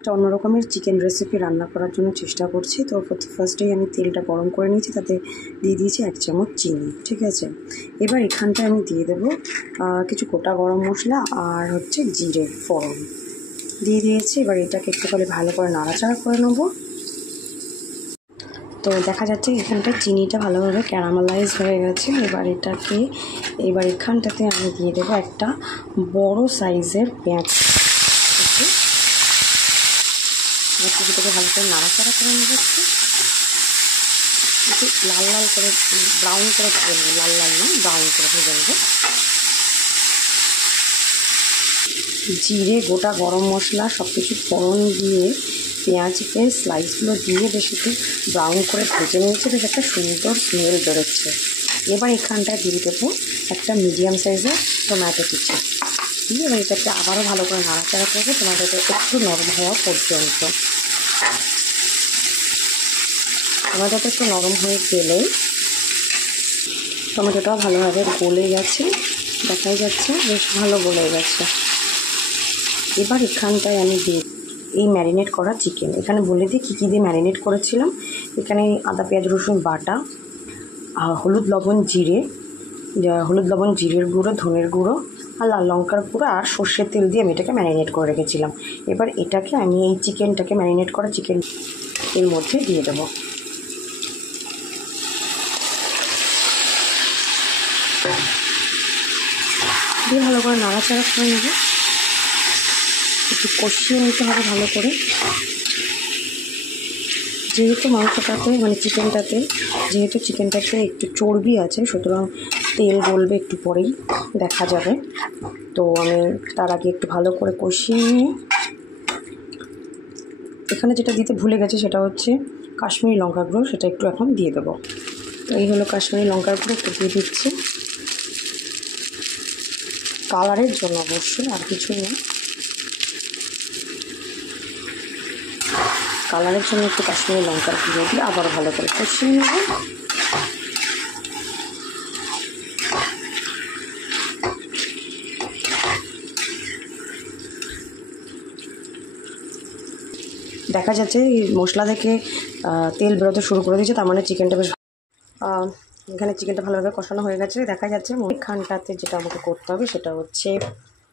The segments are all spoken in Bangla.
একটা অন্য রকমের চিকেন রেসিপি রান্না করার জন্য চেষ্টা করছি। তো ফার্স্টেই আমি তেলটা গরম করে নিয়েছি, তাতে দিয়ে দিয়েছি 1 চামচ চিনি। ঠিক আছে, এবার এখানটায় আমি দিয়ে দেবো কিছু গোটা গরম মশলা আর হচ্ছে জিরে ফোড়ন দিয়ে দিয়েছি। এবার এটাকে একটুখানি ভালো করে নাড়াচাড়া করে নেবো। তো দেখা যাচ্ছে এখানটায় চিনিটা ভালোভাবে ক্যারামেলাইজ হয়ে গেছে। এবার এখানটাতে আমি দিয়ে দেবো একটা বড় সাইজের পেঁয়াজ। পেঁয়াজটাকে ভালো করে নাড়াচাড়া করে নেবো, একটু লাল লাল করে ব্রাউন করে ভেজে নেবো, লাল লাল না ব্রাউন করে ভেজে নেবো। জিরে গোটা গরম মশলা সব কিছু ফোড়ন দিয়ে পেঁয়াজকে স্লাইসগুলো দিয়ে বেশ একটু ব্রাউন করে ভেজে নিয়েছে, বেশ একটা সুন্দর স্মেল বেরোচ্ছে। এবার এখানটায় দিয়ে দেবো একটা মিডিয়াম সাইজের টমেটো কুচি দিয়ে এবার এটাকে আবারও ভালো করে নাড়াচাড়া করবো টমেটোটা একটু নরম হওয়া পর্যন্ত। টমেটোটা একটু নরম হয়ে গেলেই টমেটোটাও ভালোভাবে গলে গেছে, দেখাই যাচ্ছে বেশ ভালো গলে গেছে। এবার এখানটায় আমি দিই এই ম্যারিনেট করা চিকেন। এখানে বলে দিই কী কী দিয়ে ম্যারিনেট করেছিলাম। এখানে আদা পেঁয়াজ রসুন বাটা, হলুদ লবণ জিরের গুঁড়ো, ধনের গুঁড়ো আর লাল লঙ্কার গুঁড়ো আর সর্ষের তেল দিয়ে আমি এটাকে ম্যারিনেট করে রেখেছিলাম। এবার এটাকে আমি এই চিকেনটাকে ম্যারিনেট করা চিকেন এর মধ্যে দিয়ে দেবো। দিয়ে ভালো করে নাড়াচাড়া করে নেব, একটু কষিয়ে নিতে হবে ভালো করে। যেহেতু মাংসটাতে মানে চিকেনটাতে একটু চর্বি আছে, সুতরাং তেল গলবে একটু পরেই, দেখা যাবে। তো আমি তার আগে একটু ভালো করে কষিয়ে নিয়ে এখানে যেটা দিতে ভুলে গেছি সেটা হচ্ছে কাশ্মীরি লঙ্কার গুঁড়ো, সেটা একটু এখন দিয়ে দেবো। তো এই হলো কাশ্মীরি লঙ্কার গুঁড়ো, একটু দিয়ে দিচ্ছি কালারের জন্য, অবশ্যই আর কিছুই নেই। কালারের জন্য একটু কাশ্মীরি লঙ্কার গুঁড়ো দিয়ে আবার ভালো করে কষিয়ে নেব। দেখা যাচ্ছে এই মশলা থেকে তেল বেরোতে শুরু করে দিয়েছে, তার মানে চিকেনটা বেশ এখানে চিকেনটা ভালোভাবে কষানো হয়ে গেছে। দেখা যাচ্ছে এখানটাতে যেটা আমাকে করতে হবে সেটা হচ্ছে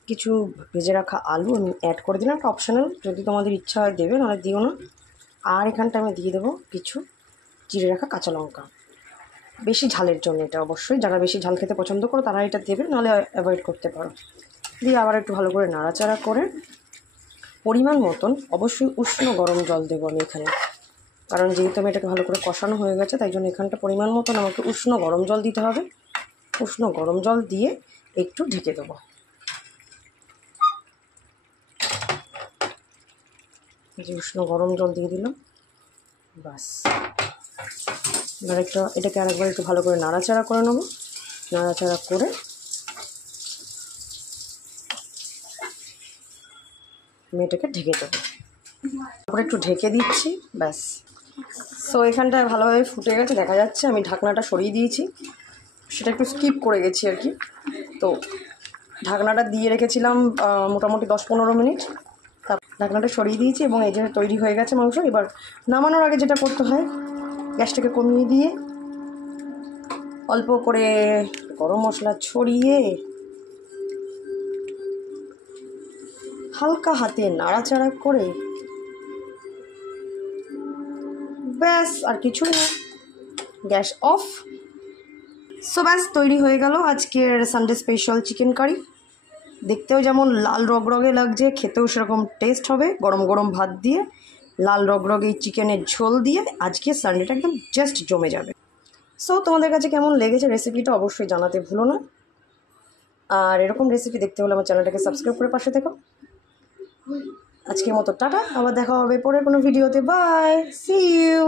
কিছু ভেজে রাখা আলু আমি অ্যাড করে দিলাম, একটা অপশনাল, যদি তোমাদের ইচ্ছা হয় দেবে, নাহলে দিও না। আর এখানটা আমি দিয়ে দেবো কিছু চিড়ে রাখা কাঁচা লঙ্কা, বেশি ঝালের জন্য এটা অবশ্যই, যারা বেশি ঝাল খেতে পছন্দ করো তারা এটা দেবে, নাহলে অ্যাভয়েড করতে পারো। দিয়ে আবার একটু ভালো করে নাড়াচাড়া করে পরিমাণ মতন অবশ্যই উষ্ণ গরম জল দেবো আমি এখানে, কারণ যেহেতু আমি এটাকে ভালো করে কষানো হয়ে গেছে তাই জন্য এখানটা পরিমাণ মতন আমাকে উষ্ণ গরম জল দিতে হবে। উষ্ণ গরম জল দিয়ে একটু ঢেকে দেবো। যে উষ্ণ গরম জল দিয়ে দিলাম, বাস। এবার এটাকে আরেকবার একটু ভালো করে নাড়াচাড়া করে নেবো। নাড়াচাড়া করে আমি এটাকে ঢেকে দেবো। তারপরে একটু ঢেকে দিচ্ছি, ব্যাস। সো এখানটায় ভালোভাবে ফুটে গেছে, দেখা যাচ্ছে। আমি ঢাকনাটা সরিয়ে দিয়েছি, সেটা একটু স্কিপ করে গেছি আর কি। তো ঢাকনাটা দিয়ে রেখেছিলাম মোটামুটি 10-15 মিনিট, ঢাকনাটা সরিয়ে দিয়েছি এবং এই যে তৈরি হয়ে গেছে মাংস। এবার নামানোর আগে যেটা করতে হয়, গ্যাসটাকে কমিয়ে দিয়ে অল্প করে গরম মশলা ছড়িয়ে হালকা হাতে নাড়াচাড়া করে ব্যাস, আর কিছু না, গ্যাস অফ। সো ব্যাস, তৈরি হয়ে গেল আজকের সানডে স্পেশাল চিকেন কারি। দেখতেও যেমন লাল রগরগে লাগছে, খেতেও সেরকম টেস্ট হবে। গরম গরম ভাত দিয়ে লাল রগরগে চিকেনের ঝোল দিয়ে আজকে সানডেটা একদম জাস্ট জমে যাবে। সো তোমাদের কাছে কেমন লেগেছে রেসিপিটা অবশ্যই জানাতে ভুলো না। আর এরকম রেসিপি দেখতে হলে আমার চ্যানেলটাকে সাবস্ক্রাইব করে পাশে থেকো। আজকের মতো টাটা, আবার দেখা হবে পরের কোনো ভিডিওতে। Bye, see you.